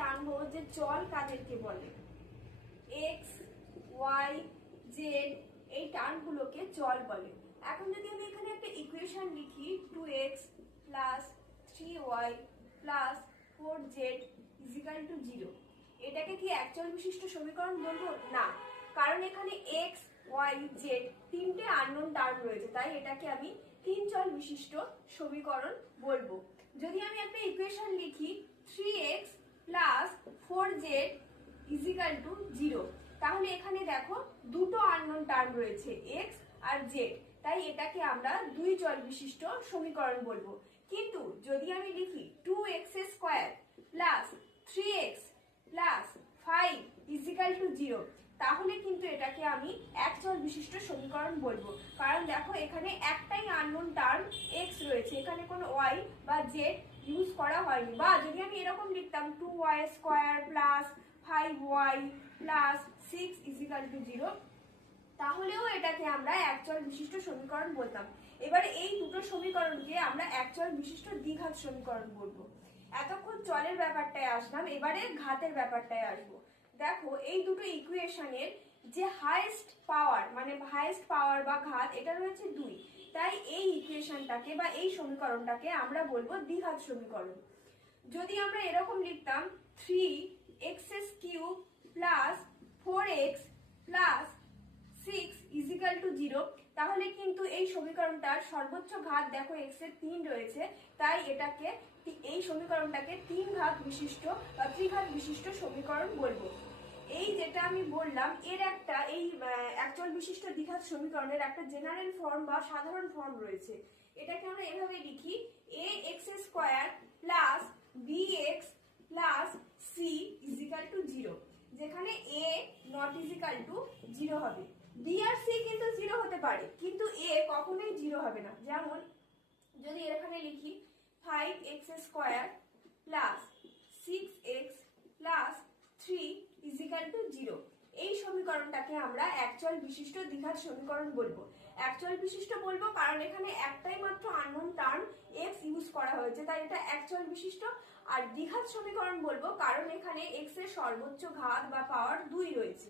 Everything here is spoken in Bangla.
জানবো যে চল কাদেরকে বলে। এক্স, ওয়াই, জেড এই টার্মগুলোকে চল বলে। এখন যদি আমি এখানে একটা ইকুয়েশন লিখি 2x plus 3y plus 4z is equal to 0, এটাকে কি এক চল বিশিষ্ট সমীকরণ বলবো? না, কারণ এখানে এক্স, ওয়াই, জেড তিনটে আননোন টার্ম রয়েছে, তাই এটাকে আমি তিন চল বিশিষ্ট সমীকরণ বলবো। যদি আমি একটা ইকুয়েশন লিখি 3x plus 4z is equal to 0, তাহলে এখানে দেখো দুটো আননোন টার্ম রয়েছে এক্স আর জেড, তাই এটাকে আমরা দুই চল বিশিষ্ট সমীকরণ বলবো। কিন্তু যদি আমি লিখি 2x square plus 3x plus 5 is equal to 0, তাহলে কিন্তু এটাকে আমি এক চল বিশিষ্ট সমীকরণ বলবো। কারণ দেখো এখানে একটাই আননোন টার্ম এক্স রয়েছে, এখানে কোনো ওয়াই বা জেড ইউজ করা হয়নি। বা যদি আমি এরকম লিখতাম 2y square plus 5y plus 6 is equal to 0, তাহলেও এটাকে আমরা এক চল বিশিষ্ট সমীকরণ বলতাম। এবারে এই দুটো সমীকরণকে আমরা এক চল বিশিষ্ট দ্বিঘাত সমীকরণ বলবো। এতক্ষণ চলের ব্যাপারটায় আসলাম, এবারে ঘাতের ব্যাপারটায় আসবো। দেখো এই দুটো ইকুয়েশনের যে হাইয়েস্ট পাওয়ার মানে হাইয়েস্ট পাওয়ার বা ঘাত এটা রয়েছে 2, তাই এই ইকুয়েশনটাকে বা এই সমীকরণটাকে আমরা বলবো দ্বিঘাত সমীকরণ। যদি আমরা এরকম লিখতাম 3x cube plus 4x plus 6 is equal to 0, তাহলে কিন্তু এই সমীকরণটার সর্বোচ্চ ঘাত দেখো x এর 3 রয়েছে, তাই এটাকে এই সমীকরণটাকে তিন ঘাত বিশিষ্ট বা ত্রিঘাত বিশিষ্ট সমীকরণ বলবো। এই যেটা আমি বললাম এর একটা এই একচল বিশিষ্ট দ্বিঘাত সমীকরণের একটা জেনারেল ফর্ম বা সাধারণ ফর্ম রয়েছে। এটাকে আমরা এভাবে লিখি ax square plus bx plus c is equal to 0, যেখানে a নট ইজিক্যাল টু 0 হবে। b আর c কিন্তু 0 হতে পারে, কিন্তু a কখনোই 0 হবে না। যেমন যদি এখানে লিখি 5x square plus 6x plus 3 is equal to 0, এই সমীকরণটাকে আমরা একচল বিশিষ্ট দ্বিঘাত সমীকরণ বলবো। একচল বিশিষ্ট বলবো কারণ এখানে একটাই মাত্র আননোন টার্ম x ইউজ করা হয়েছে, তাই এটা একচল বিশিষ্ট। আর দ্বিঘাত সমীকরণ বলবো কারণ এখানে x এর সর্বোচ্চ ঘাত বা পাওয়ার 2 রয়েছে।